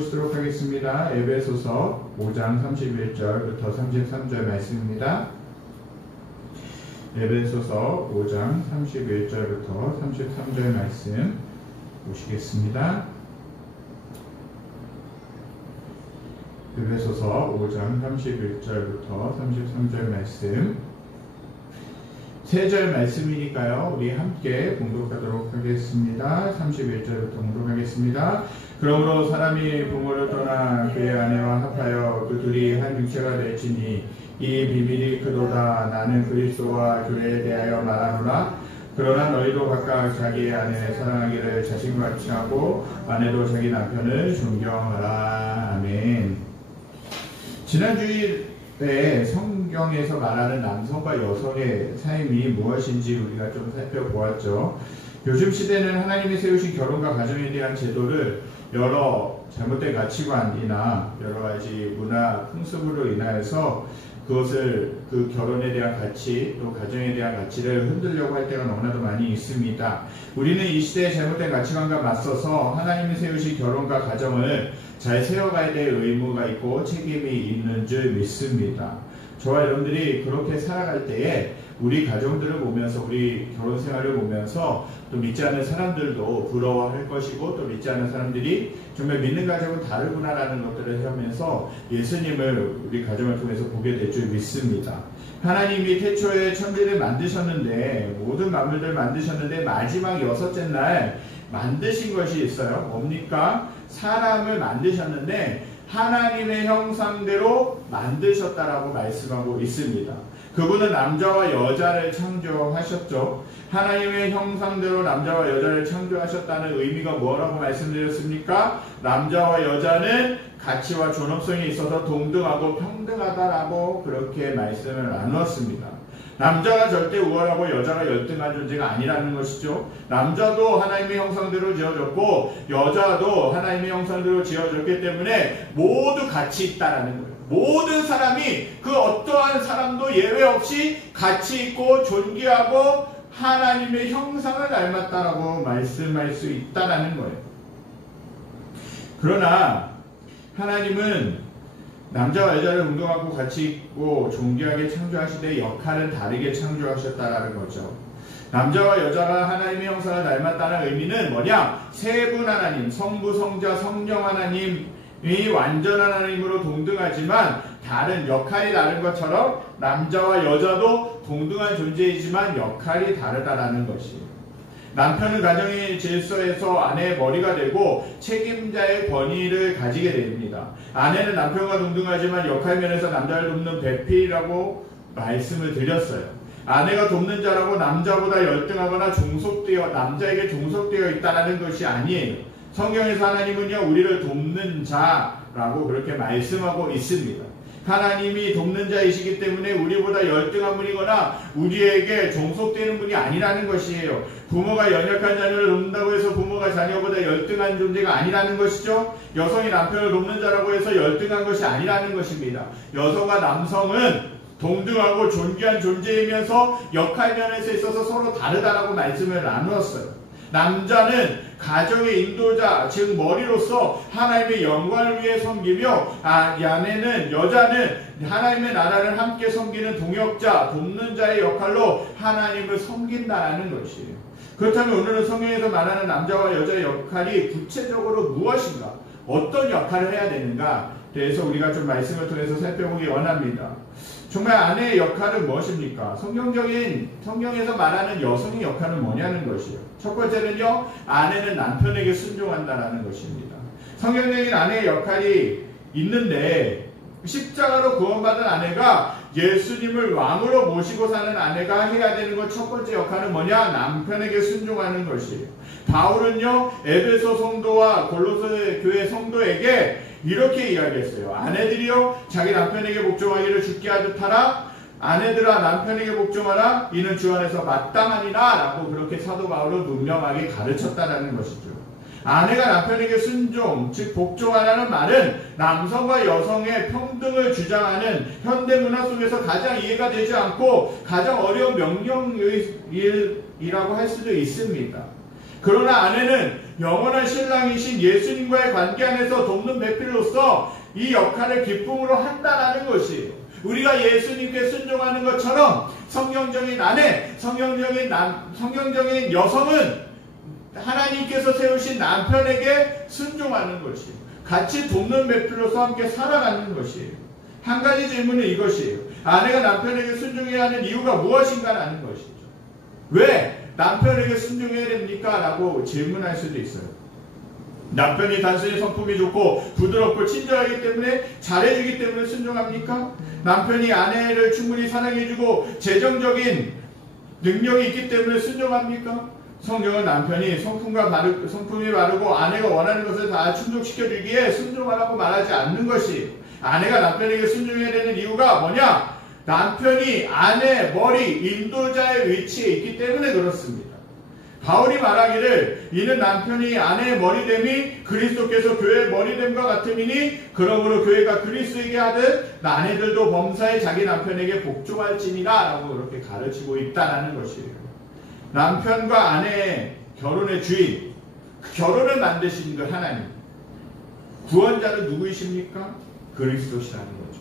보시도록 하겠습니다. 에베소서 5장 31절부터 33절 말씀입니다. 에베소서 5장 31절부터 33절 말씀 보시겠습니다. 에베소서 5장 31절부터 33절 말씀, 세 절 말씀이니까요, 우리 함께 봉독하도록 하겠습니다. 31절부터 봉독하겠습니다. 그러므로 사람이 부모를 떠나 그의 아내와 합하여 그 둘이 한 육체가 될지니 이 비밀이 크도다. 나는 그리스도와 교회에 대하여 말하노라. 그러나 너희도 각각 자기의 아내를 사랑하기를 자신같이 하고 아내도 자기 남편을 존경하라. 아멘. 지난 주일에 성경에서 말하는 남성과 여성의 삶이 무엇인지 우리가 좀 살펴보았죠. 요즘 시대는 하나님이 세우신 결혼과 가정에 대한 제도를 여러 잘못된 가치관이나 여러 가지 문화 풍습으로 인하여서 그것을, 그 결혼에 대한 가치 또 가정에 대한 가치를 흔들려고 할 때가 너무나도 많이 있습니다. 우리는 이 시대의 잘못된 가치관과 맞서서 하나님이 세우신 결혼과 가정을 잘 세워가야 될 의무가 있고 책임이 있는 줄 믿습니다. 저와 여러분들이 그렇게 살아갈 때에 우리 가정들을 보면서, 우리 결혼 생활을 보면서 또 믿지 않는 사람들도 부러워할 것이고, 또 믿지 않는 사람들이 정말 믿는 가정은 다르구나라는 것들을 하면서 예수님을 우리 가정을 통해서 보게 될 줄 믿습니다. 하나님이 태초에 천지를 만드셨는데, 모든 만물들 만드셨는데 마지막 여섯째 날 만드신 것이 있어요. 뭡니까? 사람을 만드셨는데 하나님의 형상대로 만드셨다라고 말씀하고 있습니다. 그분은 남자와 여자를 창조하셨죠. 하나님의 형상대로 남자와 여자를 창조하셨다는 의미가 뭐라고 말씀드렸습니까? 남자와 여자는 가치와 존엄성에 있어서 동등하고 평등하다라고 그렇게 말씀을 나누었습니다. 남자가 절대 우월하고 여자가 열등한 존재가 아니라는 것이죠. 남자도 하나님의 형상대로 지어졌고 여자도 하나님의 형상대로 지어졌기 때문에 모두 가치 있다라는 거예요. 모든 사람이, 그 어떠한 사람도 예외 없이 가치 있고 존귀하고 하나님의 형상을 닮았다라고 말씀할 수 있다라는 거예요. 그러나 하나님은 남자와 여자를 동등하고 가치 있고 존귀하게 창조하시되 역할은 다르게 창조하셨다라는 거죠. 남자와 여자가 하나님의 형상을 닮았다는 의미는 뭐냐? 세 분 하나님, 성부, 성자, 성령 하나님이 완전한 하나님으로 동등하지만 다른 역할이 다른 것처럼 남자와 여자도 동등한 존재이지만 역할이 다르다라는 것이에요. 남편은 가정의 질서에서 아내의 머리가 되고 책임자의 권위를 가지게 됩니다. 아내는 남편과 동등하지만 역할 면에서 남자를 돕는 배필이라고 말씀을 드렸어요. 아내가 돕는 자라고 남자보다 열등하거나 남자에게 종속되어 있다는 것이 아니에요. 성경에서 하나님은요, 우리를 돕는 자라고 그렇게 말씀하고 있습니다. 하나님이 돕는 자이시기 때문에 우리보다 열등한 분이거나 우리에게 종속되는 분이 아니라는 것이에요. 부모가 연약한 자녀를 돕는다고 해서 부모가 자녀보다 열등한 존재가 아니라는 것이죠. 여성이 남편을 돕는 자라고 해서 열등한 것이 아니라는 것입니다. 여성과 남성은 동등하고 존귀한 존재이면서 역할 면에서 있어서 서로 다르다라고 말씀을 나누었어요. 남자는 가정의 인도자, 즉 머리로서 하나님의 영광을 위해 섬기며 여자는 하나님의 나라를 함께 섬기는 동역자, 돕는 자의 역할로 하나님을 섬긴다라는 것이에요. 그렇다면 오늘은 성경에서 말하는 남자와 여자의 역할이 구체적으로 무엇인가? 어떤 역할을 해야 되는가? 대해서 우리가 좀 말씀을 통해서 살펴보기 원합니다. 정말 아내의 역할은 무엇입니까? 성경에서 말하는 여성의 역할은 뭐냐는 것이에요. 첫 번째는요, 아내는 남편에게 순종한다라는 것입니다. 성경적인 아내의 역할이 있는데, 십자가로 구원받은 아내가 예수님을 왕으로 모시고 사는 아내가 해야 되는 것 첫 번째 역할은 뭐냐? 남편에게 순종하는 것이에요. 바울은요, 에베소 성도와 골로새 교회 성도에게 이렇게 이야기했어요. 아내들이요, 자기 남편에게 복종하기를 주께 하듯 하라. 아내들아, 남편에게 복종하라. 이는 주 안에서 마땅하니라. 라고 그렇게 사도 바울은 분명하게 가르쳤다라는 것이죠. 아내가 남편에게 순종, 즉 복종하라는 말은 남성과 여성의 평등을 주장하는 현대문화 속에서 가장 이해가 되지 않고 가장 어려운 명령이라고 할 수도 있습니다. 그러나 아내는 영원한 신랑이신 예수님과의 관계 안에서 돕는 배필로서 이 역할을 기쁨으로 한다라는 것이에요. 우리가 예수님께 순종하는 것처럼 성경적인 아내, 성경적인 여성은 하나님께서 세우신 남편에게 순종하는 것이에요. 같이 돕는 배필로서 함께 살아가는 것이에요. 한 가지 질문은 이것이에요. 아내가 남편에게 순종해야 하는 이유가 무엇인가라는 것이죠. 왜 남편에게 순종해야 됩니까? 라고 질문할 수도 있어요. 남편이 단순히 성품이 좋고 부드럽고 친절하기 때문에 잘해주기 때문에 순종합니까? 남편이 아내를 충분히 사랑해주고 재정적인 능력이 있기 때문에 순종합니까? 성경은 남편이 성품이 바르고 아내가 원하는 것을 다 충족시켜주기에 순종하라고 말하지 않는 것이, 아내가 남편에게 순종해야 되는 이유가 뭐냐? 남편이 아내 머리 인도자의 위치에 있기 때문에 그렇습니다. 바울이 말하기를 이는 남편이 아내의 머리됨이 그리스도께서 교회의 머리됨과 같음이니 그러므로 교회가 그리스도에게 하듯 아내들도 범사에 자기 남편에게 복종할지니라 라고 그렇게 가르치고 있다는 것이에요. 남편과 아내의 결혼의 주인, 그 결혼을 만드신 그 하나님, 구원자는 누구이십니까? 그리스도시라는 거죠.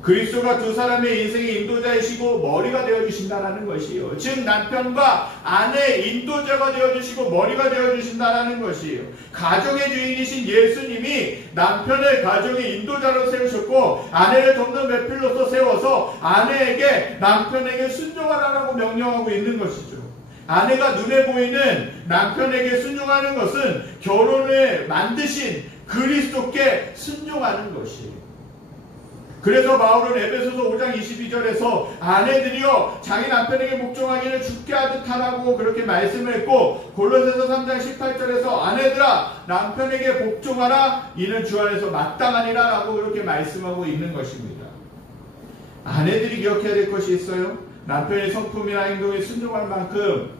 그리스도가 두 사람의 인생의 인도자이시고 머리가 되어주신다는 것이에요. 즉 남편과 아내의 인도자가 되어주시고 머리가 되어주신다는 것이에요. 가정의 주인이신 예수님이 남편을 가정의 인도자로 세우셨고 아내를 돕는 배필로서 세워서 아내에게 남편에게 순종하라고 명령하고 있는 것이죠. 아내가 눈에 보이는 남편에게 순종하는 것은 결혼을 만드신 그리스도께 순종하는 것이에요. 그래서 바울은 에베소서 5장 22절에서 아내들이여 자기 남편에게 복종하기를 죽게 하듯 하라고 그렇게 말씀을 했고, 골로새서 3장 18절에서 아내들아 남편에게 복종하라 이는 주 안에서 마땅하니라 라고 그렇게 말씀하고 있는 것입니다. 아내들이 기억해야 될 것이 있어요. 남편의 성품이나 행동에 순종할 만큼,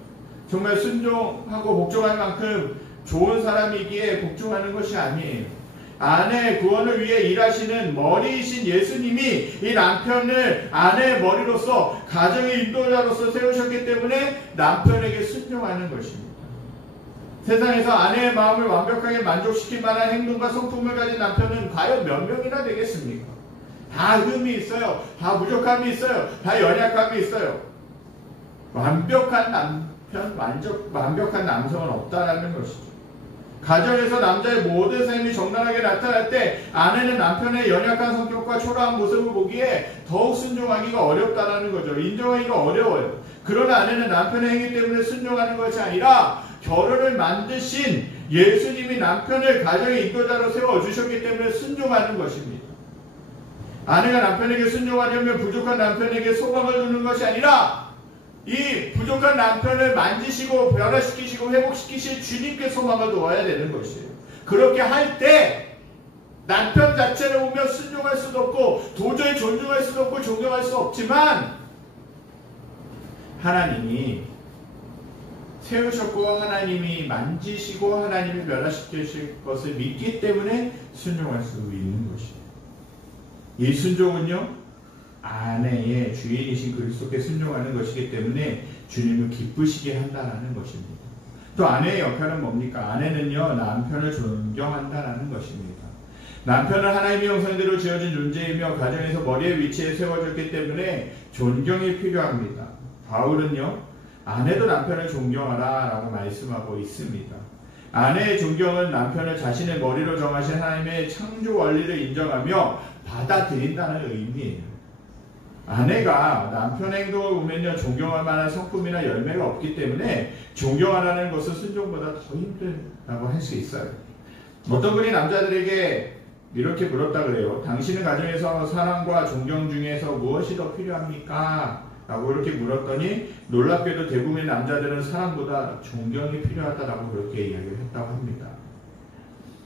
정말 순종하고 복종할 만큼 좋은 사람이기에 복종하는 것이 아니에요. 아내의 구원을 위해 일하시는 머리이신 예수님이 이 남편을 아내의 머리로서 가정의 인도자로서 세우셨기 때문에 남편에게 순종하는 것입니다. 세상에서 아내의 마음을 완벽하게 만족시킬 만한 행동과 성품을 가진 남편은 과연 몇 명이나 되겠습니까? 다 흠이 있어요. 다 부족함이 있어요. 다 연약함이 있어요. 완벽한 남편, 완벽한 남성은 없다라는 것이죠. 가정에서 남자의 모든 삶이 적나라하게 나타날 때 아내는 남편의 연약한 성격과 초라한 모습을 보기에 더욱 순종하기가 어렵다는 거죠. 인정하기가 어려워요. 그러나 아내는 남편의 행위 때문에 순종하는 것이 아니라 결혼을 만드신 예수님이 남편을 가정의 인도자로 세워주셨기 때문에 순종하는 것입니다. 아내가 남편에게 순종하려면 부족한 남편에게 소망을 두는 것이 아니라 이 부족한 남편을 만지시고 변화시키시고 회복시키실 주님께 소망을 두어야 되는 것이에요. 그렇게 할 때 남편 자체를 보면 순종할 수도 없고 도저히 존중할 수도 없고 존경할 수 없지만 하나님이 세우셨고 하나님이 만지시고 하나님이 변화시키실 것을 믿기 때문에 순종할 수 있는 것이에요. 이 순종은요, 아내의 주인이신 그리스도께 순종하는 것이기 때문에 주님을 기쁘시게 한다는 것입니다. 또 아내의 역할은 뭡니까? 아내는요, 남편을 존경한다는 것입니다. 남편은 하나님의 형상대로 지어진 존재이며 가정에서 머리의 위치에 세워졌기 때문에 존경이 필요합니다. 바울은요, 아내도 남편을 존경하라 라고 말씀하고 있습니다. 아내의 존경은 남편을 자신의 머리로 정하신 하나님의 창조 원리를 인정하며 받아들인다는 의미예요. 아내가 남편의 행동을 보면요, 존경할 만한 성품이나 열매가 없기 때문에 존경하라는 것은 순종보다 더 힘들다고 할 수 있어요. 어떤 분이 남자들에게 이렇게 물었다 그래요. 당신은 가정에서 사랑과 존경 중에서 무엇이 더 필요합니까? 라고 이렇게 물었더니 놀랍게도 대부분의 남자들은 사랑보다 존경이 필요하다라고 그렇게 이야기를 했다고 합니다.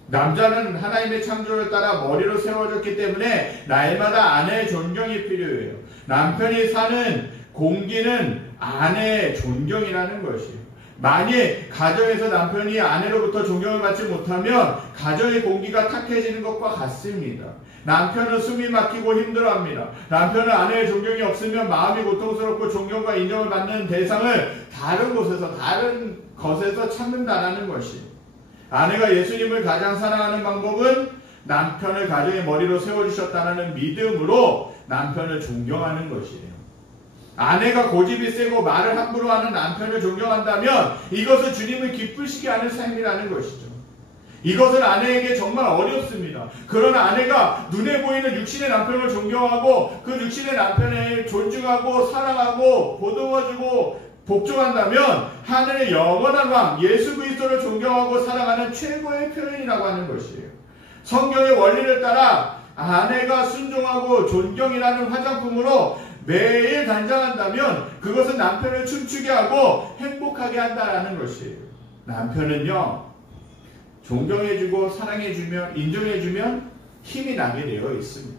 남자는 하나님의 창조를 따라 머리로 세워졌기 때문에 날마다 아내의 존경이 필요해요. 남편이 사는 공기는 아내의 존경이라는 것이에요. 만일 가정에서 남편이 아내로부터 존경을 받지 못하면 가정의 공기가 탁해지는 것과 같습니다. 남편은 숨이 막히고 힘들어합니다. 남편은 아내의 존경이 없으면 마음이 고통스럽고 존경과 인정을 받는 대상을 다른 곳에서 다른 것에서 참는다라는 것이. 아내가 예수님을 가장 사랑하는 방법은 남편을 가정의 머리로 세워주셨다는 믿음으로 남편을 존경하는 것이에요. 아내가 고집이 세고 말을 함부로 하는 남편을 존경한다면 이것은 주님을 기쁘시게 하는 삶이라는 것이죠. 이것은 아내에게 정말 어렵습니다. 그러나 아내가 눈에 보이는 육신의 남편을 존경하고 그 육신의 남편을 존중하고 사랑하고 보듬어주고 복종한다면 하늘의 영원한 왕 예수 그리스도를 존경하고 사랑하는 최고의 표현이라고 하는 것이에요. 성경의 원리를 따라 아내가 순종하고 존경이라는 화장품으로 매일 단장한다면 그것은 남편을 춤추게 하고 행복하게 한다라는 것이에요. 남편은요, 존경해주고 사랑해주면 인정해주면 힘이 나게 되어 있습니다.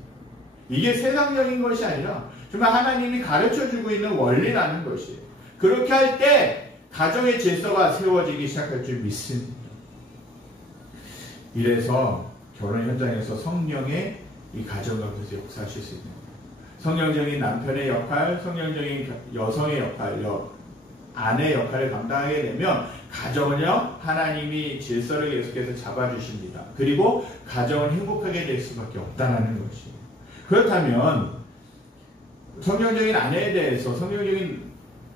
이게 세상적인 것이 아니라 정말 하나님이 가르쳐주고 있는 원리라는 것이에요. 그렇게 할 때 가정의 질서가 세워지기 시작할 줄 믿습니다. 이래서 결혼 현장에서 성령의 이 가정 가운데서 역사하실 수 있는 거예요. 성령적인 남편의 역할, 성령적인 여성의 역할, 아내의 역할을 감당하게 되면 가정은요, 하나님이 질서를 계속해서 잡아주십니다. 그리고 가정은 행복하게 될 수밖에 없다는 것이에요. 그렇다면 성령적인 아내에 대해서 성령적인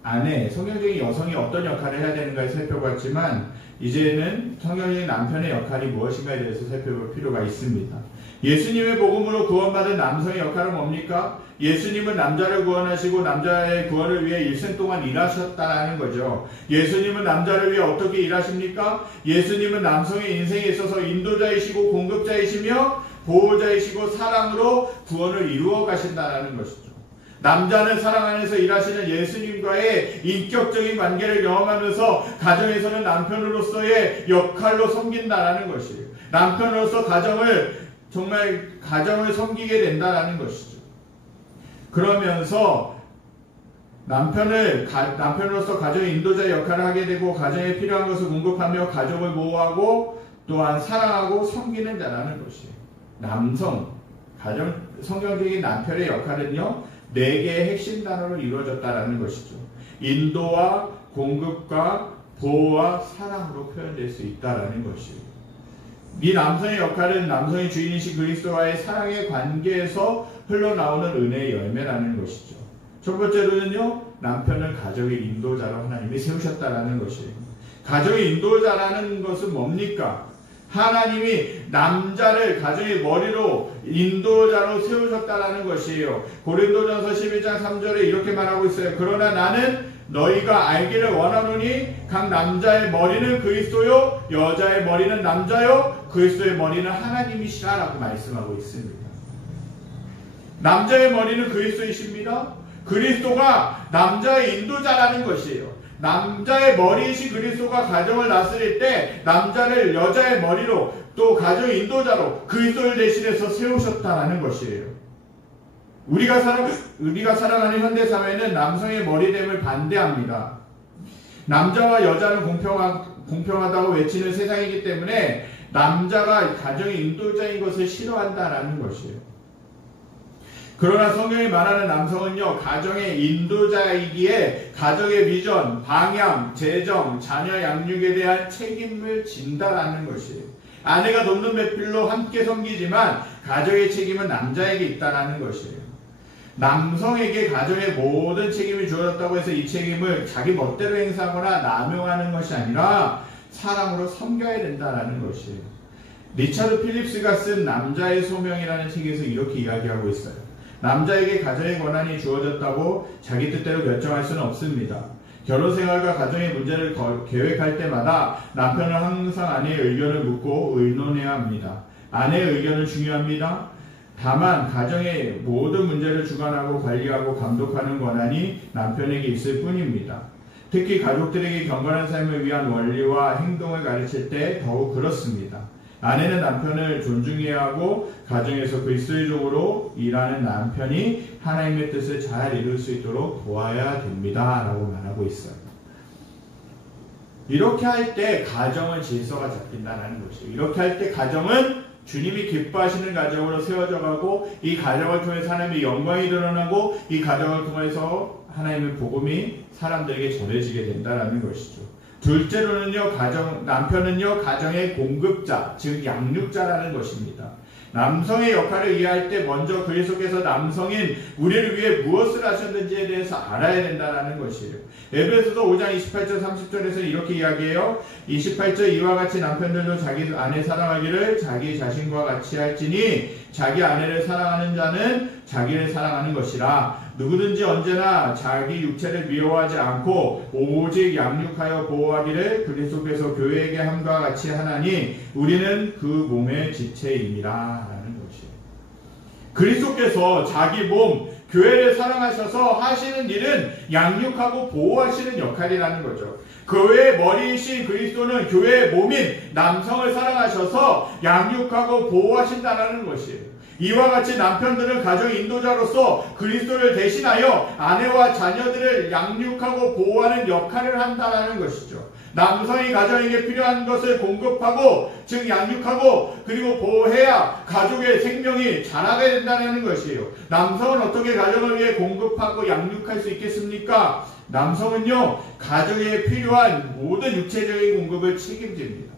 아내, 성령적인 여성이 어떤 역할을 해야 되는가를 살펴봤지만 이제는 성령적인 남편의 역할이 무엇인가에 대해서 살펴볼 필요가 있습니다. 예수님의 복음으로 구원받은 남성의 역할은 뭡니까? 예수님은 남자를 구원하시고 남자의 구원을 위해 일생 동안 일하셨다는 거죠. 예수님은 남자를 위해 어떻게 일하십니까? 예수님은 남성의 인생에 있어서 인도자이시고 공급자이시며 보호자이시고 사랑으로 구원을 이루어 가신다는 것이죠. 남자는 사랑 안에서 일하시는 예수님과의 인격적인 관계를 경험하면서 가정에서는 남편으로서의 역할로 섬긴다라는 것이에요. 남편으로서 정말 가정을 섬기게 된다라는 것이죠. 그러면서 남편으로서 가정의 인도자 역할을 하게 되고 가정에 필요한 것을 공급하며 가족을 보호하고 또한 사랑하고 섬기는 자라는 것이에요. 성경적인 남편의 역할은요, 4개의 핵심 단어로 이루어졌다라는 것이죠. 인도와 공급과 보호와 사랑으로 표현될 수 있다라는 것이에요. 이 남성의 역할은 남성의 주인이신 그리스도와의 사랑의 관계에서 흘러나오는 은혜의 열매라는 것이죠. 첫 번째로는요, 남편을 가정의 인도자로 하나님이 세우셨다라는 것이에요. 가정의 인도자라는 것은 뭡니까? 하나님이 남자를 가정의 머리로 인도자로 세우셨다라는 것이에요. 고린도전서 11장 3절에 이렇게 말하고 있어요. 그러나 나는 너희가 알기를 원하노니 각 남자의 머리는 그리스도요 여자의 머리는 남자요 그리스도의 머리는 하나님이시라 라고 말씀하고 있습니다. 남자의 머리는 그리스도이십니다. 그리스도가 남자의 인도자라는 것이에요. 남자의 머리이신 그리스도가 가정을 다스릴 때 남자를 여자의 머리로 또 가정의 인도자로 그리스도를 대신해서 세우셨다는 것이에요. 우리가 살아가는 현대사회는 남성의 머리됨을 반대합니다. 남자와 여자는 공평하다고 외치는 세상이기 때문에 남자가 가정의 인도자인 것을 싫어한다는 것이에요. 그러나 성경이 말하는 남성은요, 가정의 인도자이기에 가정의 비전, 방향, 재정, 자녀 양육에 대한 책임을 진다라는 것이에요. 아내가 돕는 배필로 함께 섬기지만 가정의 책임은 남자에게 있다라는 것이에요. 남성에게 가정의 모든 책임이 주어졌다고 해서 이 책임을 자기 멋대로 행사하거나 남용하는 것이 아니라 사랑으로 섬겨야 된다라는 것이에요. 리차드 필립스가 쓴 남자의 소명이라는 책에서 이렇게 이야기하고 있어요. 남자에게 가정의 권한이 주어졌다고 자기 뜻대로 결정할 수는 없습니다. 결혼생활과 가정의 문제를 계획할 때마다 남편은 항상 아내의 의견을 묻고 의논해야 합니다. 아내의 의견은 중요합니다. 다만 가정의 모든 문제를 주관하고 관리하고 감독하는 권한이 남편에게 있을 뿐입니다. 특히 가족들에게 경건한 삶을 위한 원리와 행동을 가르칠 때 더욱 그렇습니다. 아내는 남편을 존중해야 하고 가정에서 그리스도적으로 일하는 남편이 하나님의 뜻을 잘 이룰 수 있도록 도와야 됩니다. 라고 말하고 있어요. 이렇게 할 때 가정은 질서가 잡힌다는 것이에요. 이렇게 할 때 가정은 주님이 기뻐하시는 가정으로 세워져 가고 이 가정을 통해서 하나님의 영광이 드러나고 이 가정을 통해서 하나님의 복음이 사람들에게 전해지게 된다는 것이죠. 둘째로는요, 남편은요, 가정의 공급자, 즉 양육자라는 것입니다. 남성의 역할을 이해할 때 먼저 그리스도께서 남성인 우리를 위해 무엇을 하셨는지에 대해서 알아야 된다는 것이에요. 에베소서 5장 28절 30절에서 이렇게 이야기해요. 28절 이와 같이 남편들도 자기 아내 사랑하기를 자기 자신과 같이 할지니 자기 아내를 사랑하는 자는 자기를 사랑하는 것이라. 누구든지 언제나 자기 육체를 미워하지 않고 오직 양육하여 보호하기를 그리스도께서 교회에게 함과 같이 하나니 우리는 그 몸의 지체임이라 라는 것이에요. 그리스도께서 자기 몸 교회를 사랑하셔서 하시는 일은 양육하고 보호하시는 역할이라는 거죠. 교회의 머리이신 그리스도는 교회의 몸인 남성을 사랑하셔서 양육하고 보호하신다는 것이에요. 이와 같이 남편들은 가정 인도자로서 그리스도를 대신하여 아내와 자녀들을 양육하고 보호하는 역할을 한다는 것이죠. 남성이 가정에게 필요한 것을 공급하고 즉 양육하고 그리고 보호해야 가족의 생명이 자라게 된다는 것이에요. 남성은 어떻게 가정을 위해 공급하고 양육할 수 있겠습니까? 남성은요, 가정에 필요한 모든 육체적인 공급을 책임집니다.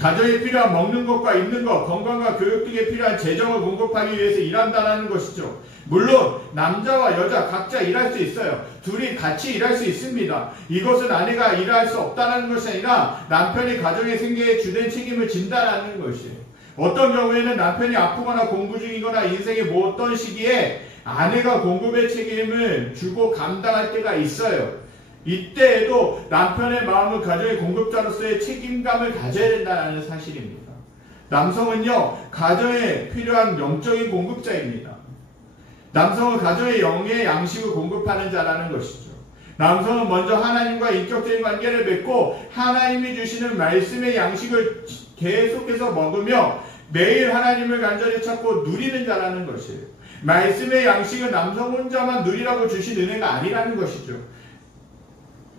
가정에 필요한 먹는 것과 입는 것, 건강과 교육 등에 필요한 재정을 공급하기 위해서 일한다는 것이죠. 물론 남자와 여자 각자 일할 수 있어요. 둘이 같이 일할 수 있습니다. 이것은 아내가 일할 수 없다는 것이 아니라 남편이 가정의 생계에 주된 책임을 진다는 것이에요. 어떤 경우에는 남편이 아프거나 공부 중이거나 인생의 뭐 어떤 시기에 아내가 공급의 책임을 주고 감당할 때가 있어요. 이때에도 남편의 마음은 가정의 공급자로서의 책임감을 가져야 된다는 사실입니다. 남성은요, 가정에 필요한 영적인 공급자입니다. 남성은 가정의 영의 양식을 공급하는 자라는 것이죠. 남성은 먼저 하나님과 인격적인 관계를 맺고 하나님이 주시는 말씀의 양식을 계속해서 먹으며 매일 하나님을 간절히 찾고 누리는 자라는 것이에요. 말씀의 양식은 남성 혼자만 누리라고 주신 은혜가 아니라는 것이죠.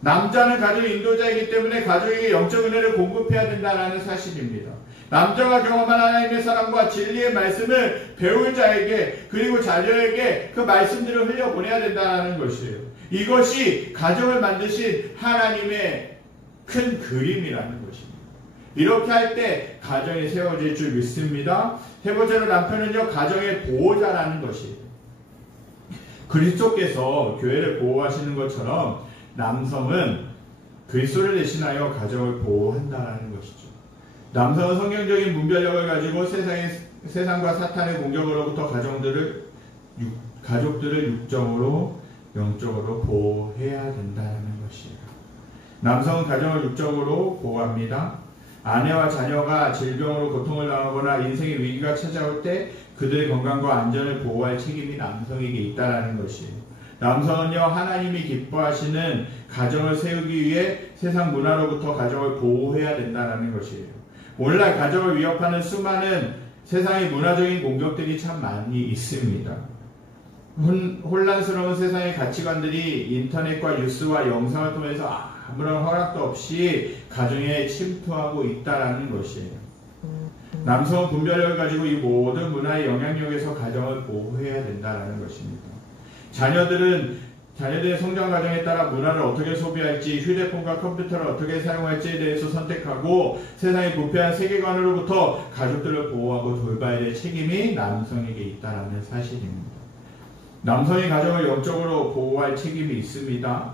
남자는 가정의 인도자이기 때문에 가족에게 영적 은혜를 공급해야 된다는 사실입니다. 남자가 경험한 하나님의 사랑과 진리의 말씀을 배울 자에게 그리고 자녀에게 그 말씀들을 흘려보내야 된다는 것이에요. 이것이 가정을 만드신 하나님의 큰 그림이라는 것입니다. 이렇게 할 때 가정이 세워질 줄 믿습니다. 세 번째로 남편은요, 가정의 보호자라는 것이에요. 그리스도께서 교회를 보호하시는 것처럼 남성은 그리스도를 대신하여 가정을 보호한다는 것이죠. 남성은 성경적인 분별력을 가지고 세상과 사탄의 공격으로부터 가족들을 육적으로 영적으로 보호해야 된다는 것이에요. 남성은 가정을 육적으로 보호합니다. 아내와 자녀가 질병으로 고통을 당하거나 인생의 위기가 찾아올 때 그들의 건강과 안전을 보호할 책임이 남성에게 있다는 것이에요. 남성은요, 하나님이 기뻐하시는 가정을 세우기 위해 세상 문화로부터 가정을 보호해야 된다는 것이에요. 오늘날 가정을 위협하는 수많은 세상의 문화적인 공격들이 참 많이 있습니다. 혼란스러운 세상의 가치관들이 인터넷과 뉴스와 영상을 통해서 아무런 허락도 없이 가정에 침투하고 있다는 것이에요. 남성은 분별력을 가지고 이 모든 문화의 영향력에서 가정을 보호해야 된다는 것입니다. 자녀들의 성장 과정에 따라 문화를 어떻게 소비할지, 휴대폰과 컴퓨터를 어떻게 사용할지에 대해서 선택하고 세상의 부패한 세계관으로부터 가족들을 보호하고 돌봐야 될 책임이 남성에게 있다는 사실입니다. 남성이 가정을 영적으로 보호할 책임이 있습니다.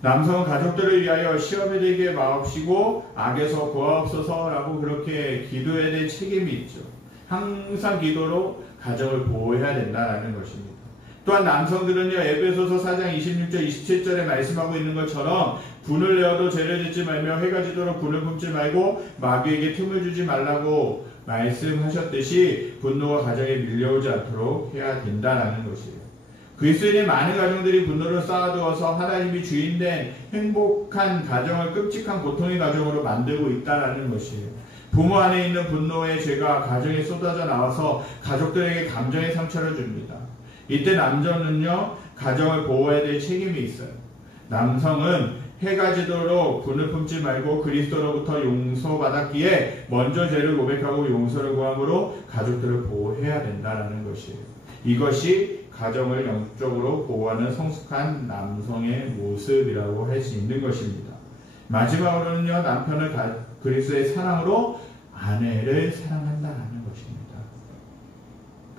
남성은 가족들을 위하여 시험에 들게 마옵시고 악에서 구하옵소서라고 그렇게 기도해야 될 책임이 있죠. 항상 기도로 가정을 보호해야 된다는 것입니다. 또한 남성들은요, 에베소서 4장 26절 27절에 말씀하고 있는 것처럼 분을 내어도 죄를 짓지 말며 해가 지도록 분을 품지 말고 마귀에게 틈을 주지 말라고 말씀하셨듯이 분노가 가정에 밀려오지 않도록 해야 된다는 것이에요. 그리스도인의 많은 가정들이 분노를 쌓아두어서 하나님이 주인된 행복한 가정을 끔찍한 고통의 가정으로 만들고 있다는 것이에요. 부모 안에 있는 분노의 죄가 가정에 쏟아져 나와서 가족들에게 감정의 상처를 줍니다. 이때 남자는요, 가정을 보호해야 될 책임이 있어요. 남성은 해가 지도록 분을 품지 말고 그리스도로부터 용서받았기에 먼저 죄를 고백하고 용서를 구함으로 가족들을 보호해야 된다는 것이에요. 이것이 가정을 영적으로 보호하는 성숙한 남성의 모습이라고 할 수 있는 것입니다. 마지막으로는요, 남편을 그리스도의 사랑으로 아내를 사랑한다라는 것입니다.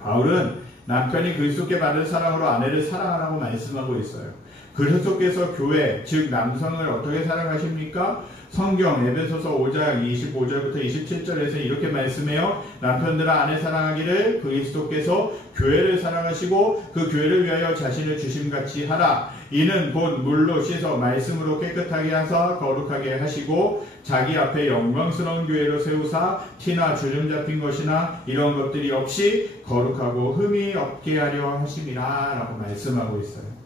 바울은 남편이 그리스도께 받은 사랑으로 아내를 사랑하라고 말씀하고 있어요. 그리스도께서 교회, 즉 남성을 어떻게 사랑하십니까? 성경 에베소서 5장 25절부터 27절에서 이렇게 말씀해요. 남편들아 아내 사랑하기를 그리스도께서 교회를 사랑하시고 그 교회를 위하여 자신을 주심같이 하라. 이는 곧 물로 씻어 말씀으로 깨끗하게 하사 거룩하게 하시고 자기 앞에 영광스러운 교회로 세우사 티나 주름 잡힌 것이나 이런 것들이 없이 거룩하고 흠이 없게 하려 하심이라 라고 말씀하고 있어요.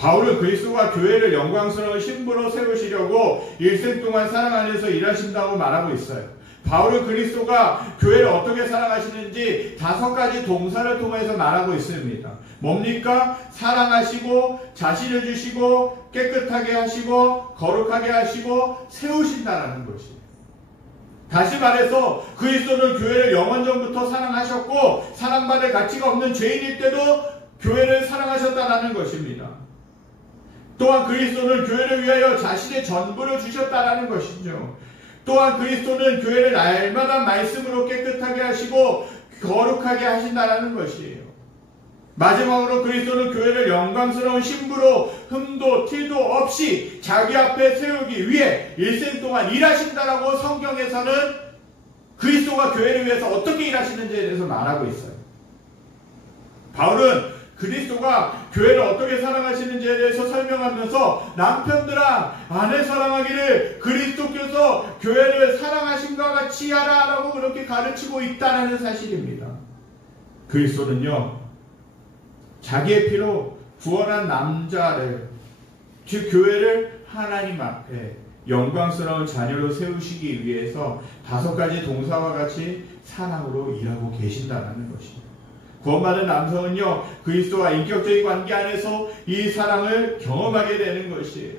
바울은 그리스도가 교회를 영광스러운 신부로 세우시려고 일생 동안 사랑 안에서 일하신다고 말하고 있어요. 바울은 그리스도가 교회를 어떻게 사랑하시는지 5가지 동사를 통해서 말하고 있습니다. 뭡니까? 사랑하시고 자신을 주시고 깨끗하게 하시고 거룩하게 하시고 세우신다라는 것이에요. 다시 말해서 그리스도는 교회를 영원전부터 사랑하셨고 사랑받을 가치가 없는 죄인일 때도 교회를 사랑하셨다라는 것입니다. 또한 그리스도는 교회를 위하여 자신의 전부를 주셨다라는 것이죠. 또한 그리스도는 교회를 날마다 말씀으로 깨끗하게 하시고 거룩하게 하신다라는 것이에요. 마지막으로 그리스도는 교회를 영광스러운 신부로 흠도 티도 없이 자기 앞에 세우기 위해 일생 동안 일하신다라고 성경에서는 그리스도가 교회를 위해서 어떻게 일하시는지에 대해서 말하고 있어요. 바울은 그리스도가 교회를 어떻게 사랑하시는지에 대해서 설명하면서 남편들아 아내 사랑하기를 그리스도께서 교회를 사랑하심과 같이 하라라고 그렇게 가르치고 있다는 사실입니다. 그리스도는요 자기의 피로 구원한 남자를 즉 교회를 하나님 앞에 영광스러운 자녀로 세우시기 위해서 5가지 동사와 같이 사랑으로 일하고 계신다는 것입니다. 구원받은 남성은요 그리스도와 인격적인 관계 안에서 이 사랑을 경험하게 되는 것이에요.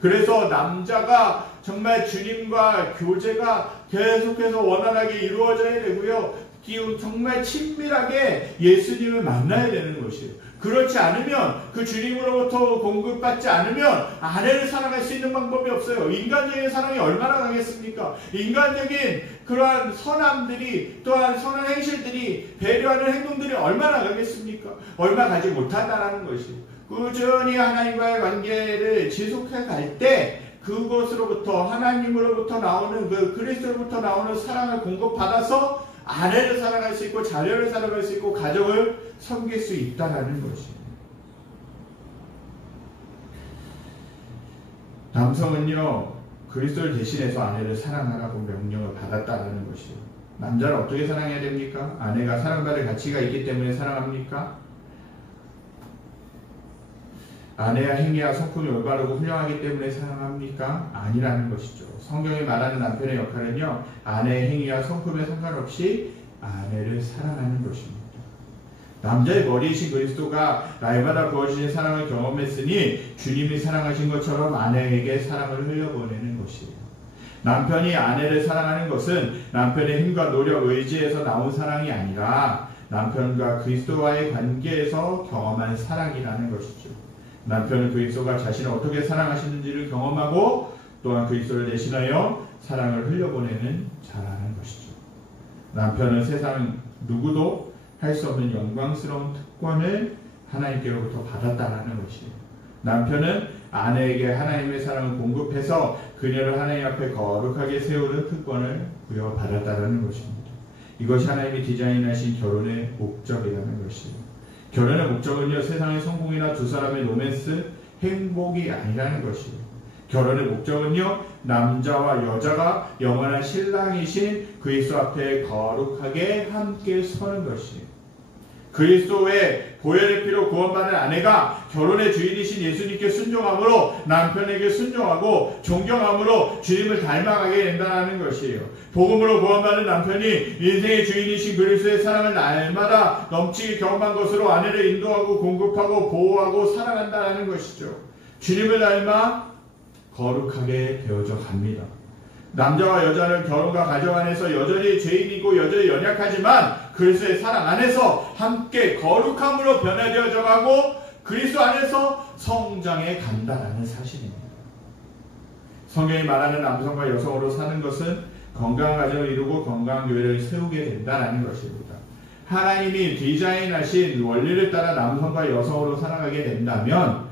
그래서 남자가 정말 주님과 교제가 계속해서 원활하게 이루어져야 되고요 정말 친밀하게 예수님을 만나야 되는 것이에요. 그렇지 않으면 그 주님으로부터 공급받지 않으면 아내를 사랑할 수 있는 방법이 없어요. 인간적인 사랑이 얼마나 강했습니까? 인간적인 그러한 선함들이 또한 선한 행실들이 배려하는 행동들이 얼마나 강했습니까? 얼마 가지 못한다는 것이 꾸준히 하나님과의 관계를 지속해 갈 때 그것으로부터 하나님으로부터 나오는 그 그리스도로부터 나오는 사랑을 공급받아서 아내를 사랑할 수 있고 자녀를 사랑할 수 있고 가정을 섬길 수 있다는 것입니다. 남성은요 그리스도를 대신해서 아내를 사랑하라고 명령을 받았다는 것이에요. 남자를 어떻게 사랑해야 됩니까? 아내가 사랑받을 가치가 있기 때문에 사랑합니까? 아내의 행위와 성품이 올바르고 훌륭하기 때문에 사랑합니까? 아니라는 것이죠. 성경이 말하는 남편의 역할은요 아내의 행위와 성품에 상관없이 아내를 사랑하는 것입니다. 남자의 머리이신 그리스도가 날마다 부어주신 사랑을 경험했으니 주님이 사랑하신 것처럼 아내에게 사랑을 흘려보내는 것이에요. 남편이 아내를 사랑하는 것은 남편의 힘과 노력, 의지에서 나온 사랑이 아니라 남편과 그리스도와의 관계에서 경험한 사랑이라는 것이죠. 남편은 그리스도가 자신을 어떻게 사랑하시는지를 경험하고 또한 그리스도를 대신하여 사랑을 흘려보내는 자라는 것이죠. 남편은 세상 누구도 할 수 없는 영광스러운 특권을 하나님께로부터 받았다는 것이에요. 남편은 아내에게 하나님의 사랑을 공급해서 그녀를 하나님 앞에 거룩하게 세우는 특권을 부여받았다는 것입니다. 이것이 하나님이 디자인하신 결혼의 목적이라는 것이에요. 결혼의 목적은요 세상의 성공이나 두 사람의 로맨스, 행복이 아니라는 것이에요. 결혼의 목적은요 남자와 여자가 영원한 신랑이신 그리스도 앞에 거룩하게 함께 서는 것이에요. 그리스도의 보혈의 피로 구원받은 아내가 결혼의 주인이신 예수님께 순종함으로 남편에게 순종하고 존경함으로 주님을 닮아가게 된다는 것이에요. 복음으로 구원받은 남편이 인생의 주인이신 그리스도의 사랑을 날마다 넘치게 경험한 것으로 아내를 인도하고 공급하고 보호하고 사랑한다는 것이죠. 주님을 닮아 거룩하게 되어져 갑니다. 남자와 여자는 결혼과 가정 안에서 여전히 죄인이고 여전히 연약하지만 그리스도의 사랑 안에서 함께 거룩함으로 변화되어져 가고 그리스도 안에서 성장해 간다라는 사실입니다. 성경이 말하는 남성과 여성으로 사는 것은 건강한 가정을 이루고 건강한 교회를 세우게 된다는 것입니다. 하나님이 디자인하신 원리를 따라 남성과 여성으로 살아가게 된다면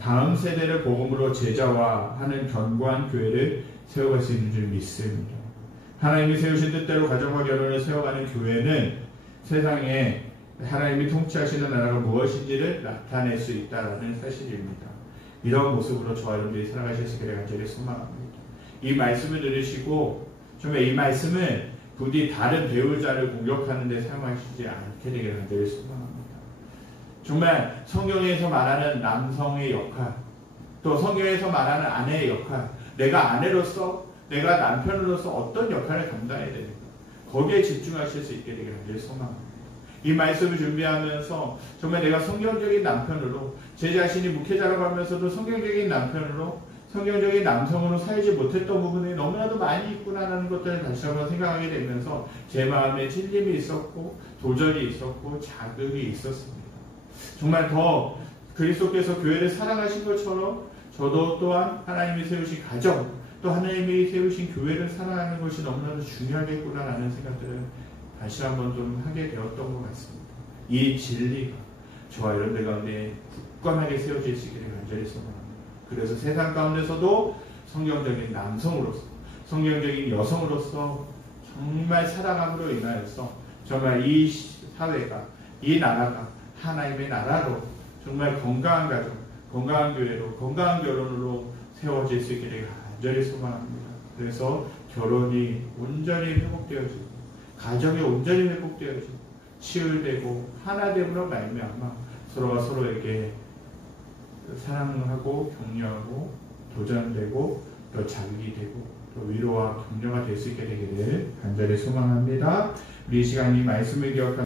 다음 세대를 복음으로 제자화하는 견고한 교회를 세워갈 수 있는 줄 믿습니다. 하나님이 세우신 뜻대로 가정과 결혼을 세워가는 교회는 세상에 하나님이 통치하시는 나라가 무엇인지를 나타낼 수 있다는 사실입니다. 이런 모습으로 저와 여러분들이 살아가실 수 있기를 간절히 소망합니다. 이 말씀을 들으시고 정말 이 말씀을 부디 다른 배우자를 공격하는 데 사용하시지 않게 되기를 간절히 소망합니다. 정말 성경에서 말하는 남성의 역할, 또 성경에서 말하는 아내의 역할, 내가 아내로서, 내가 남편으로서 어떤 역할을 감당해야 되는가, 거기에 집중하실 수 있게 되기를 간절히 소망합니다. 이 말씀을 준비하면서 정말 내가 성경적인 남편으로, 제 자신이 목회자라고 하면서도 성경적인 남편으로, 성경적인 남성으로 살지 못했던 부분이 너무나도 많이 있구나라는 것들을 다시 한번 생각하게 되면서 제 마음에 찔림이 있었고 도전이 있었고 자극이 있었습니다. 정말 더 그리스도께서 교회를 사랑하신 것처럼 저도 또한 하나님이 세우신 가정, 또 하나님이 세우신 교회를 사랑하는 것이 너무나도 중요하겠구나라는 생각들을 다시 한번 좀 하게 되었던 것 같습니다. 이 진리가 저와 여러분들 가운데 굳건하게 세워질 수 있기를 간절히 소망합니다. 그래서 세상 가운데서도 성경적인 남성으로서, 성경적인 여성으로서 정말 사랑함으로 인하여서 정말 이 사회가, 이 나라가 하나님의 나라로 정말 건강한 가정, 건강한 교회로, 건강한 결혼으로 세워질 수 있기를 간절히 소망합니다. 그래서 결혼이 온전히 회복되어지고, 가정이 온전히 회복되어지고, 치유되고 하나됨으로 말미암아 서로가 서로에게 사랑하고 격려하고 도전되고 또 자극이 되고 또 위로와 격려가 될 수 있게 되기를 간절히 소망합니다. 우리 이 시간 이 말씀을 기억하며